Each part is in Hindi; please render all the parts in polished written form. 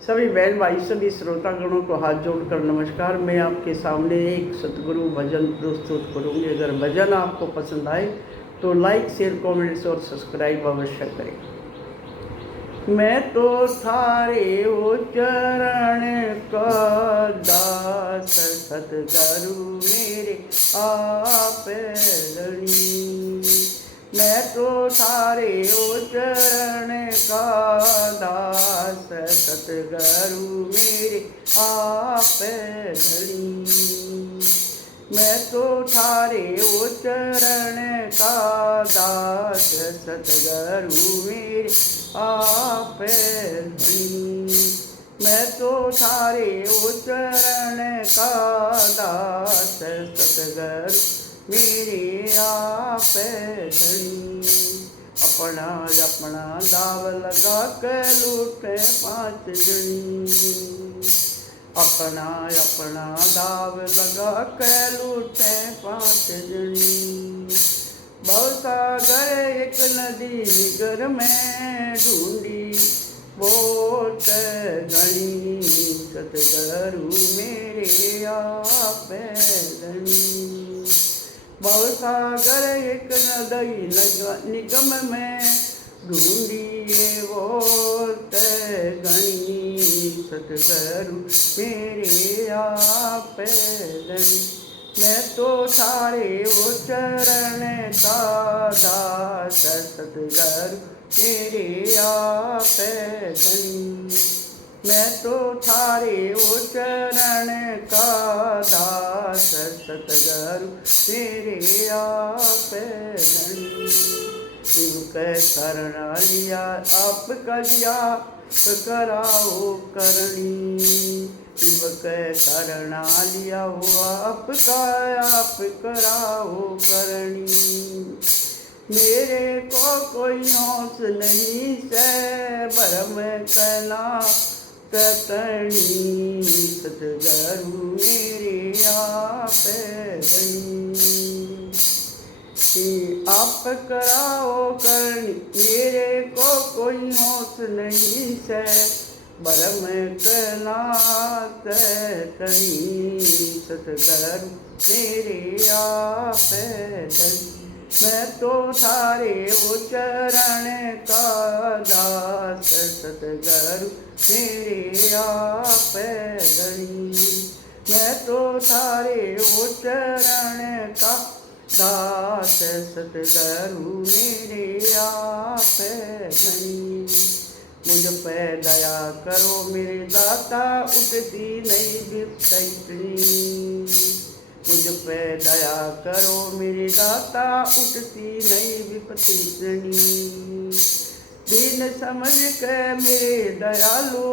सभी बहन भाई सभी श्रोतागणों को हाथ जोड़कर नमस्कार। मैं आपके सामने एक सतगुरु भजन प्रस्तुत करूंगी। अगर भजन आपको पसंद आए तो लाइक शेयर कमेंट्स और सब्सक्राइब अवश्य करें। मैं तो थारे ओ चरण का दास सतगुरु मेरे आप धनी। मैं तो थारे ओ चरण का दास सतगुरु मेरे आप धनी। मैं तो थारे ओ चरण का दास सतगुरु मेरे आप धनी। मैं तो थारे ओ चरण का दास सतगुरु मेरे आप धनी। अपना अपना दाव लगा के लूटे पांच जनी। अपना अपना दाव लगा के लूटे पांच जनी। भवसागर एक नदी निगर में ढूंढी बहुत घनी। सतगुरु मेरे आप धनी। भवसागर एक नदी निगम में ढूंढिए बहुत घनी। सतगुरु मेरे आप धनी। मैं तो थारे ओ चरण का दास सतगुरु मेरे आप धनी। मैं तो थारे ओ चरण का दास सतगुरु मेरे आप धनी। शिव के शरण लिया आप करिया कराओ करनी। शिव के शरण लिया हुआ आप कराओ करनी। मेरे को कोई होश नहीं से भरम कहना तनी। सतगुरु मेरे आप धनी। आप कराओ करनी। मेरे को कोई होश नहीं से भरम कहना तनी। सतगुरु मेरे आप धनी। मैं तो थारे ओ चरण का दास सतगुरु मेरे आप धनी। मैं तो थारे ओ चरण का दास सतगुरु मेरे आप धनी। मुझ पे दया करो मेरे दाता उठती नहीं बिपतनी। मुझ पे दया करो मेरे दाता उठती नहीं विपत्ति। दीन समझ के मेरे दयालु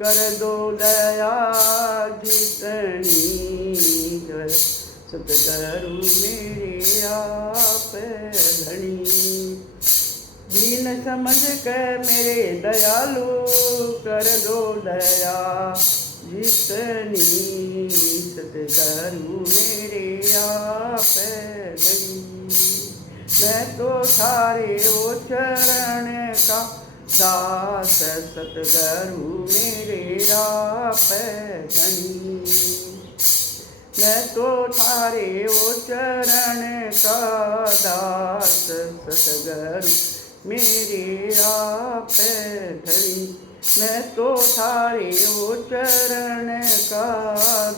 कर दो दया जितनी। सतगुरु मेरे आप धनी। दीन समझ के मेरे दयालु कर दो दया जितनी। सतगुरु मेरे आप धनी। मैं तो थारे ओ चरण का दास सतगुरु मेरे आप धनी। मैं तो थारे ओ चरण का दास सतगुरु मेरे आप धनी। मैं तो थारे ओ चरण का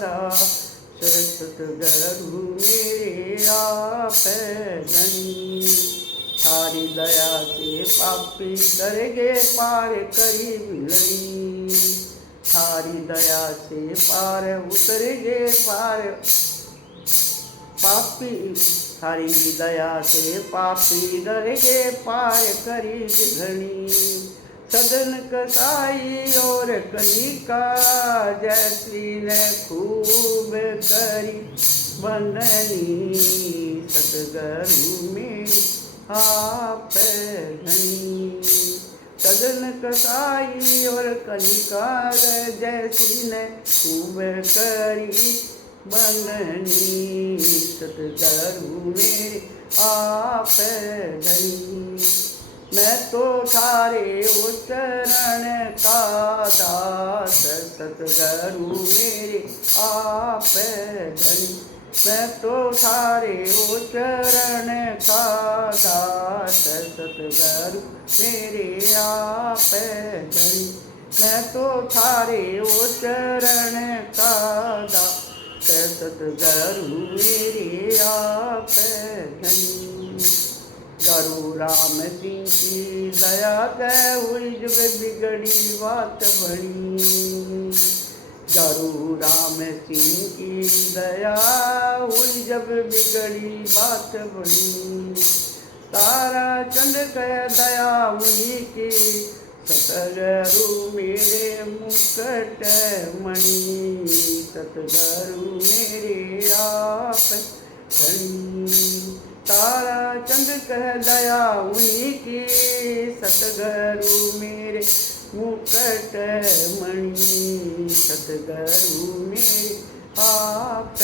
दास सतगुरु मेरे आप धनी। थारी दया से पापी दरगे पार करी बिलड़ी। थारी दया से पार उतर गे पार पापी। थारी दया से पापी दरगे पार करी घनी। सदन कसाई और कनिका जैसी ने खूब करी बंदनी। सतगुरु मेरे आप धनी। सदन कसाई और कनिका जैसी ने खूब करी बंदनी। सतगुरु मेरे आप धनी। मैं तो थारे ओ चरण का दास, सतगुरु मेरे आप धनी। मैं तो थारे ओ चरण का दास, सतगुरु मेरे आप धनी। मैं तो थारे ओ चरण का दास, सतगुरु मेरे आप धनी। गुरु राम सिंह की दया से हुई जब बिगड़ी बात बनी। गुरु राम सिंह की दया हुई जब बिगड़ी बात बनी। तारा चंद कह दया हुई की, सतगुरु मेरे मुकुट मणि। सतगुरु मेरे आप धनी। तारा चंद कह दया उन्हीं की, सतगुरु मेरे मुकुट मणि। सतगुरु मेरे आप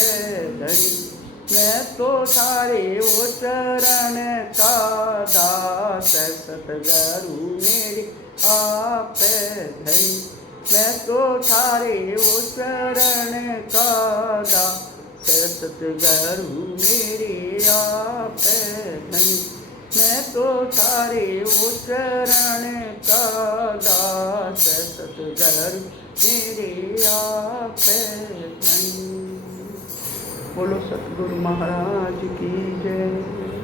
धनी। मैं तो थारे ओ चरण का दास, सतगुरु मेरे आप धनी। मैं तो थारे ओ चरण का दास, सतगुरु मेरे आप धनी। मैं तो थारे ओ चरण का दास, सतगुरु मेरे आप धनी। बोलो सतगुरु महाराज की जय।